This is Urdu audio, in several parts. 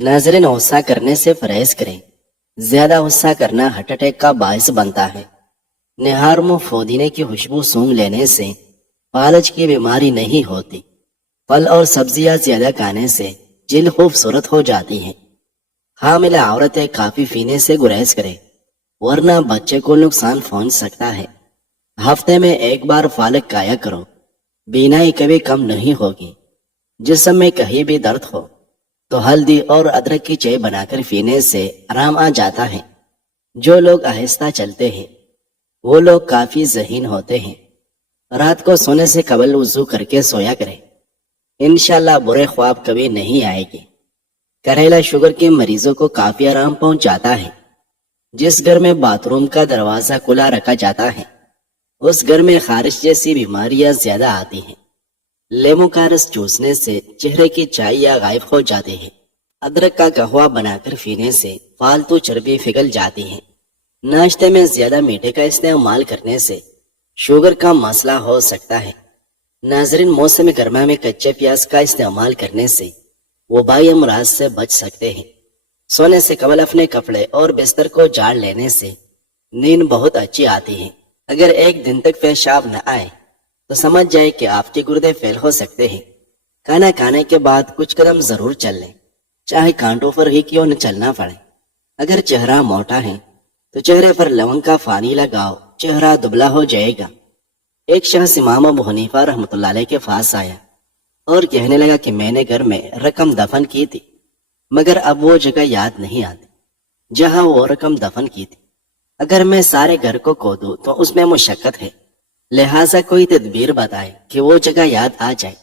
ناظرین، غصہ کرنے سے پرہیز کریں۔ زیادہ غصہ کرنا ہارٹ اٹیک کا باعث بنتا ہے۔ نہار میں پودینے کی خوشبو سونگھ لینے سے فالج کی بیماری نہیں ہوتی۔ پھل اور سبزیاں زیادہ کھانے سے جلد خوبصورت ہو جاتی ہے۔ حاملہ عورتیں کافی پینے سے گریز کریں، ورنہ بچے کو نقصان پہنچ سکتا ہے۔ ہفتے میں ایک بار پالک کھایا کرو، بینائی کبھی کم نہیں ہوگی۔ جسم میں کہیں بھی درد ہو تو ہلدی اور ادرک کی چائے بنا کر پینے سے آرام آ جاتا ہے۔ جو لوگ آہستہ چلتے ہیں وہ لوگ کافی ذہین ہوتے ہیں۔ رات کو سونے سے قبل وضو کر کے سویا کریں، انشاءاللہ برے خواب کبھی نہیں آئے گی۔ کریلا شوگر کے مریضوں کو کافی آرام پہنچ جاتا ہے۔ جس گھر میں باتھ روم کا دروازہ کھلا رکھا جاتا ہے اس گھر میں خارش جیسی بیماریاں زیادہ آتی ہیں۔ لیمو کا رس چوسنے سے چہرے کی چائیاں غائب ہو جاتے ہیں۔ ادرک کا قہوہ بنا کر پینے سے فالتو چربی پگھل جاتی ہے۔ ناشتے میں زیادہ میٹھے کا استعمال کرنے سے شوگر کا مسئلہ ہو سکتا ہے۔ ناظرین، موسم گرما میں کچے پیاز کا استعمال کرنے سے وبائی امراض سے بچ سکتے ہیں۔ سونے سے قبل اپنے کپڑے اور بستر کو جھاڑ لینے سے نیند بہت اچھی آتی ہے۔ اگر ایک دن تک پیشاب نہ آئے تو سمجھ جائے کہ آپ کے گردے فیل ہو سکتے ہیں۔ کھانا کھانے کے بعد کچھ قدم ضرور چل لیں، چاہے کانٹوں پر ہی کیوں نہ چلنا پڑے۔ اگر چہرہ موٹا ہے تو چہرے پر لونگ کا پانی لگاؤ، چہرہ دبلا ہو جائے گا۔ ایک شخص امام ابو حنیفہ رحمۃ اللہ علیہ کے پاس آیا اور کہنے لگا کہ میں نے گھر میں رقم دفن کی تھی، مگر اب وہ جگہ یاد نہیں آتی جہاں وہ رقم دفن کی تھی۔ اگر میں سارے گھر کو کھودوں تو اس میں مشقت ہے، لہٰذا کوئی تدبیر بتائے کہ وہ جگہ یاد آ جائے۔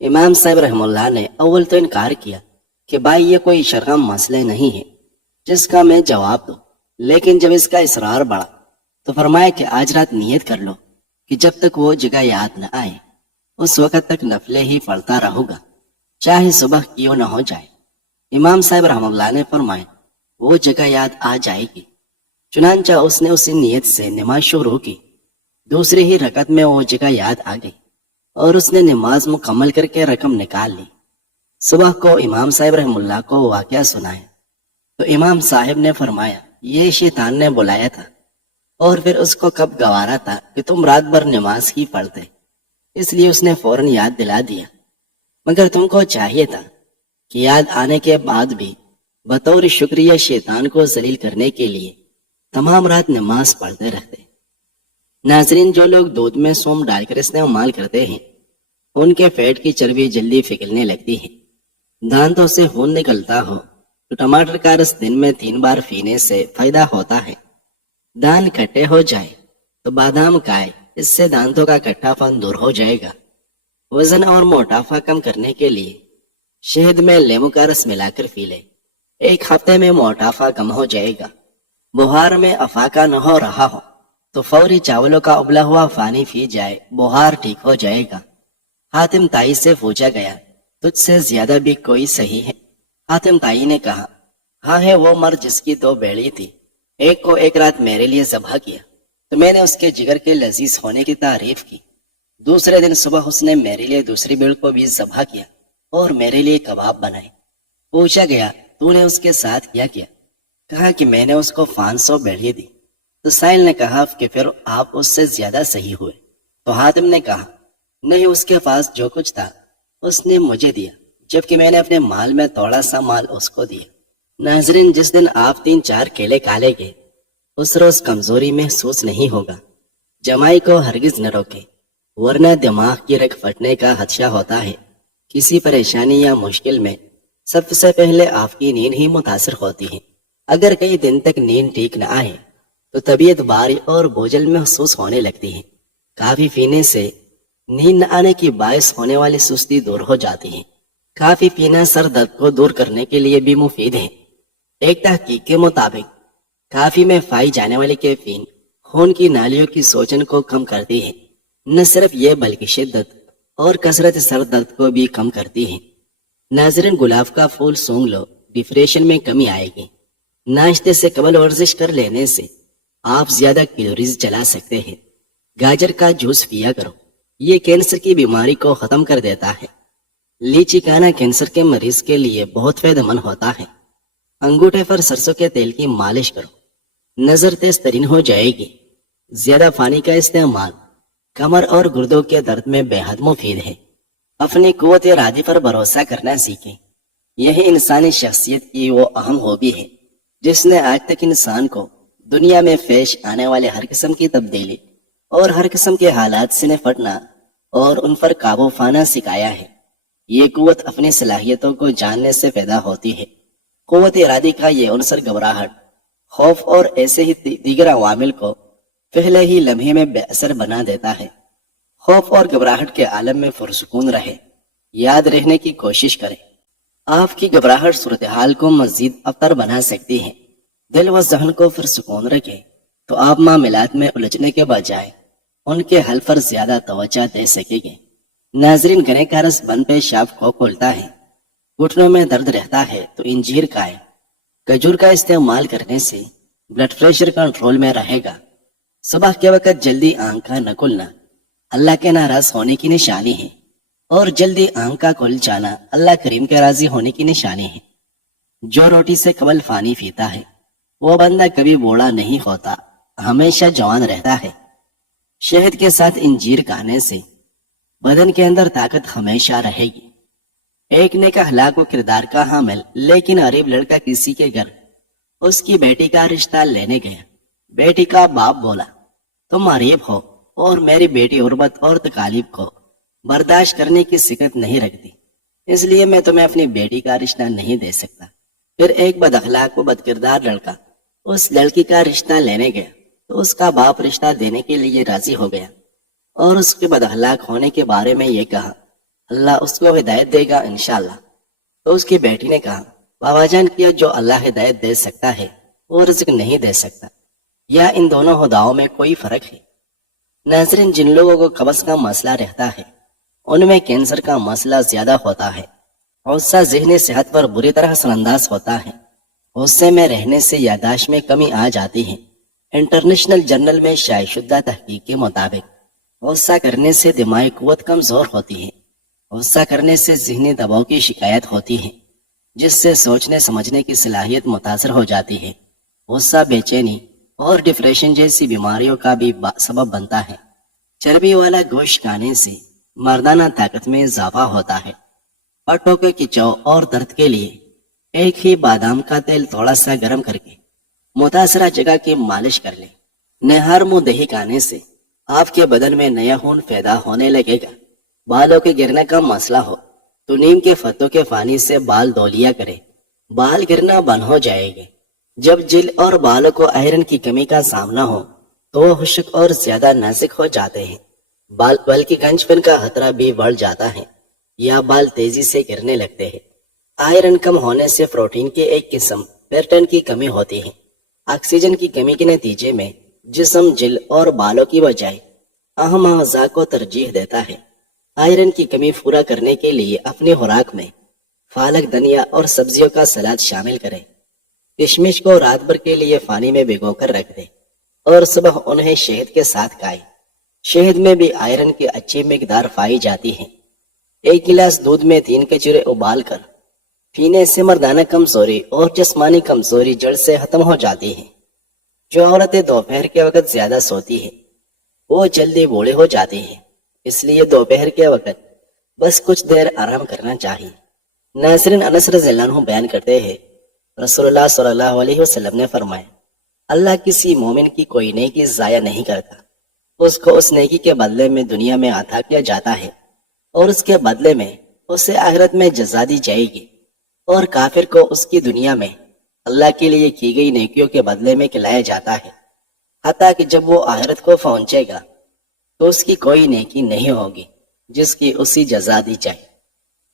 امام صاحب رحم اللہ نے اول تو انکار کیا کہ بھائی یہ کوئی شرم مسئلہ نہیں ہے جس کا میں جواب دوں، لیکن جب اس کا اصرار بڑھا تو فرمایا کہ آج رات نیت کر لو کہ جب تک وہ جگہ یاد نہ آئے اس وقت تک نفلیں ہی پڑھتا رہوں گا، چاہے صبح کیوں نہ ہو جائے۔ امام صاحب رحم اللہ نے فرمایا وہ جگہ یاد آ جائے گی۔ چنانچہ اس نے اسی نیت سے نماز شروع کی۔ دوسری ہی رکعت میں وہ جگہ یاد آ گئی اور اس نے نماز مکمل کر کے رقم نکال لی۔ صبح کو امام صاحب رحم اللہ کو واقعہ سنایا تو امام صاحب نے فرمایا یہ شیطان نے بلایا تھا، اور پھر اس کو کب گوارا تھا کہ تم رات بھر نماز ہی پڑھتے، اس لیے اس نے فوراً یاد دلا دیا، مگر تم کو چاہیے تھا کہ یاد آنے کے بعد بھی بطور شکریہ شیطان کو ذلیل کرنے کے لیے تمام رات نماز پڑھتے رہتے۔ ناظرین، جو لوگ دودھ میں سونف ڈال کر استعمال کرتے ہیں ان کے پیٹ کی چربی جلدی پگھلنے لگتی ہے۔ دانتوں سے خون نکلتا ہو تو ٹماٹر کا رس دن میں 3 بار پینے سے فائدہ ہوتا ہے۔ دانت کھٹے ہو جائے تو بادام کھائے، اس سے دانتوں کا کھٹا پن دور ہو جائے گا۔ وزن اور موٹافا کم کرنے کے لیے شہد میں لیمو کا رس ملا کر پی لے، 1 ہفتے میں موٹافا کم ہو جائے گا۔ بخار میں افاقہ نہ ہو رہا ہو تو فوری چاولوں کا ابلا ہوا پانی پی جائے، بخار ٹھیک ہو جائے گا۔ حاتم تائی سے پوچھا گیا تجھ سے زیادہ بھی کوئی صحیح ہے؟ حاتم تائی نے کہا ہاں ہے وہ مرد جس کی 2 بیڑی تھی، ایک کو ایک رات میرے لیے ذبح کیا تو میں نے اس کے جگر کے لذیذ ہونے کی تعریف کی۔ دوسرے دن صبح اس نے میرے لیے دوسری بیڑ کو بھی ذبح کیا اور میرے لیے کباب بنائے۔ پوچھا گیا تو نے اس کے ساتھ کیا کیا؟ کہا کہ میں نے اس کو 500 بیڑی دی۔ تو سائل نے کہا کہ پھر آپ اس سے زیادہ صحیح ہوئے۔ تو حاتم نے کہا نہیں، اس کے پاس جو کچھ تھا اس نے مجھے دیا، جبکہ میں نے اپنے مال میں تھوڑا سا مال اس کو دیا۔ ناظرین، جس دن آپ 3-4 کیلے کھا لیں گے اس روز کمزوری محسوس نہیں ہوگا۔ جمائی کو ہرگز نہ روکے، ورنہ دماغ کی رگ پھٹنے کا خدشہ ہوتا ہے۔ کسی پریشانی یا مشکل میں سب سے پہلے آپ کی نیند ہی متاثر ہوتی ہے۔ اگر کئی دن تک نیند ٹھیک نہ آئے تو طبیعت بھاری اور بوجھل محسوس ہونے لگتی ہے۔ کافی پینے سے نیند نہ آنے کی باعث ہونے والی سستی دور ہو جاتی ہے۔ کافی پینا سر درد کو دور کرنے کے لیے بھی مفید ہے۔ ایک تحقیق کے مطابق کافی میں پائی جانے والی کیفین خون کی نالیوں کی سوجن کو کم کرتی ہے۔ نہ صرف یہ بلکہ شدت اور کثرت سر درد کو بھی کم کرتی ہے۔ ناظرین، گلاب کا پھول سونگھ لو، ڈپریشن میں کمی آئے گی۔ ناشتے سے قبل ورزش کر لینے سے آپ زیادہ کیلوریز جلا سکتے ہیں۔ گاجر کا جوس پیا کرو، یہ کینسر کی بیماری کو ختم کر دیتا ہے۔ لیچی کھانا کینسر کے مریض کے لیے بہت فائدہ مند ہوتا ہے۔ انگوٹھے پر سرسوں کے تیل کی مالش کرو، نظر تیز ترین ہو جائے گی۔ زیادہ پانی کا استعمال کمر اور گردوں کے درد میں بے حد مفید ہے۔ اپنی قوت ارادی پر بھروسہ کرنا سیکھیں۔ یہی انسانی شخصیت کی وہ اہم خوبی ہے جس نے آج تک انسان کو دنیا میں پیش آنے والے ہر قسم کی تبدیلی اور ہر قسم کے حالات سے نپٹنا اور ان پر قابو پانا سکھایا ہے۔ یہ قوت اپنی صلاحیتوں کو جاننے سے پیدا ہوتی ہے۔ قوت ارادی کا یہ عنصر گھبراہٹ، خوف اور ایسے ہی دیگر عوامل کو پہلے ہی لمحے میں بے اثر بنا دیتا ہے۔ خوف اور گھبراہٹ کے عالم میں پرسکون رہے، یاد رہنے کی کوشش کریں۔ آپ کی گھبراہٹ صورتحال کو مزید ابتر بنا سکتی ہے۔ دل و ذہن کو پرسکون رکھیں تو آپ معاملات میں الجھنے کے بجائے ان کے حل پر زیادہ توجہ دے سکیں گے۔ ناظرین، گنے کا رس بند پیشاب کو کھولتا ہے، گھٹنوں میں درد رہتا ہے تو انجیر کھائیں۔ کھجور کا استعمال کرنے سے بلڈ پریشر کنٹرول میں رہے گا۔ صبح کے وقت جلدی آنکھ کا نہ کھلنا اللہ کے ناراض ہونے کی نشانی ہے، اور جلدی آنکھ کا کھل جانا اللہ کریم کے راضی ہونے کی نشانی ہے۔ جو روٹی سے قبل پانی پیتا ہے وہ بندہ کبھی بوڑھا نہیں ہوتا، ہمیشہ جوان رہتا ہے۔ شہد کے ساتھ انجیر کھانے سے بدن کے اندر طاقت ہمیشہ رہے گی۔ ایک نیک اخلاق و کردار کا حامل لیکن غریب لڑکا کسی کے گھر اس کی بیٹی کا رشتہ لینے گیا۔ بیٹی کا باپ بولا، تم غریب ہو اور میری بیٹی غربت اور تکالیف کو برداشت کرنے کی سکت نہیں رکھتی، اس لیے میں تمہیں اپنی بیٹی کا رشتہ نہیں دے سکتا۔ پھر ایک بد اخلاق و بد کردار لڑکا اس لڑکی کا رشتہ لینے گیا تو اس کا باپ رشتہ دینے کے لیے راضی ہو گیا اور اس کے بد اخلاق ہونے کے بارے میں یہ کہا، اللہ اس کو ہدایت دے گا انشاءاللہ۔ تو اس کی بیٹی نے کہا، بابا جان، کیا جو اللہ ہدایت دے سکتا ہے وہ رزق نہیں دے سکتا، یا ان دونوں ہداؤں میں کوئی فرق ہے؟ ناظرین، جن لوگوں کو قبض کا مسئلہ رہتا ہے ان میں کینسر کا مسئلہ زیادہ ہوتا ہے۔ غصہ ذہنی صحت پر بری طرح اثر انداز ہوتا ہے۔ غصے میں رہنے سے یادداشت میں کمی آ جاتی ہے۔ انٹرنیشنل جرنل میں شائع شدہ تحقیق کے مطابق غصہ کرنے سے دماغی قوت کمزور ہوتی ہے۔ غصہ کرنے سے ذہنی دباؤ کی شکایت ہوتی ہے جس سے سوچنے سمجھنے کی صلاحیت متاثر ہو جاتی ہے۔ غصہ بے چینی اور ڈپریشن جیسی بیماریوں کا بھی سبب بنتا ہے۔ چربی والا گوشت کھانے سے مردانہ طاقت میں اضافہ ہوتا ہے۔ پٹوں کے کھچاؤ اور درد کے لیے ایک ہی بادام کا تیل تھوڑا سا گرم کر کے متاثرہ جگہ کی مالش کر لیں۔ نہار منہ دہی کھانے سے آپ کے بدن میں نیا خون پیدا ہونے لگے گا۔ بالوں کے گرنے کا مسئلہ ہو تو نیم کے پتوں کے پانی سے بال دھو لیا کریں، بال گرنا بند ہو جائے گے۔ جب جلد اور بالوں کو آئرن کی کمی کا سامنا ہو تو وہ خشک اور زیادہ نازک ہو جاتے ہیں۔ بال کی گنج پن کا خطرہ بھی بڑھ جاتا ہے یا بال تیزی سے گرنے لگتے ہیں۔ آئرن کم ہونے سے پروٹین کی ایک قسم پیرٹن کی کمی ہوتی ہے۔ آکسیجن کی کمی کے نتیجے میں جسم جلد اور بالوں کی بجائے اہم اعضاء کو ترجیح دیتا ہے۔ آئرن کی کمی پورا کرنے کے لیے اپنی خوراک میں پالک، دھنیا اور سبزیوں کا سلاد شامل کریں۔ کشمش کو رات بھر کے لیے پانی میں بھگو کر رکھ دیں اور صبح انہیں شہد کے ساتھ کھائیں۔ شہد میں بھی آئرن کی اچھی مقدار پائی جاتی ہے۔ ایک گلاس دودھ میں 3 کچرے ابال کر پینے سے مردانہ کمزوری اور جسمانی کمزوری جڑ سے ختم ہو جاتی ہے۔ جو عورتیں دوپہر کے وقت زیادہ سوتی ہیں وہ جلدی بوڑھے ہو جاتی ہیں، اس لیے دوپہر کے وقت بس کچھ دیر آرام کرنا چاہیے۔ ناظرین، انس رضی اللہ عنہ بیان کرتے ہیں، رسول اللہ صلی اللہ علیہ وسلم نے فرمایا، اللہ کسی مومن کی کوئی نیکی ضائع نہیں کرتا، اس کو اس نیکی کے بدلے میں دنیا میں عطا کیا جاتا ہے اور اس کے بدلے میں اسے آخرت میں جزا دی جائے گی، اور کافر کو اس کی دنیا میں اللہ کے لیے کی گئی نیکیوں کے بدلے میں کھلایا جاتا ہے، حتیٰ کہ جب وہ آخرت کو پہنچے گا تو اس کی کوئی نیکی نہیں ہوگی جس کی اسی جزا دی جائے۔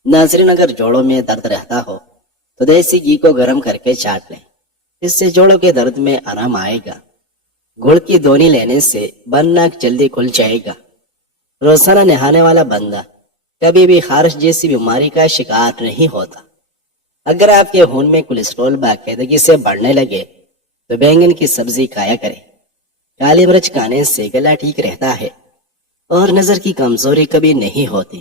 ناظرین، اگر جوڑوں میں درد رہتا ہو تو دیسی گھی کو گرم کر کے چاٹ لیں، اس سے جوڑوں کے درد میں آرام آئے گا۔ گڑ کی دونی لینے سے بن ناک جلدی کھل جائے گا۔ روزانہ نہانے والا بندہ کبھی بھی خارش جیسی بیماری کا شکار نہیں ہوتا۔ اگر آپ کے خون میں کولیسٹرول باقاعدگی سے بڑھنے لگے تو بینگن کی سبزی کھایا کریں۔ کالی مرچ کھانے سے گلا ٹھیک رہتا ہے اور نظر کی کمزوری کبھی نہیں ہوتی۔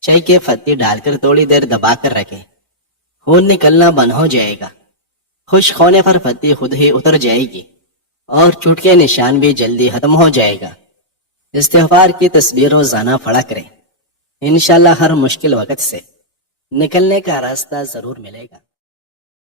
چائے کے پتی ڈال کر تھوڑی دیر دبا کر رکھیں، خون نکلنا بند ہو جائے گا۔ خشک ہونے پر پتی خود ہی اتر جائے گی اور چوٹ کے نشان بھی جلدی ختم ہو جائے گا۔ استغفار کی تصویر روزانہ پڑھا کریں، انشاءاللہ ہر مشکل وقت سے نکلنے کا راستہ ضرور ملے گا۔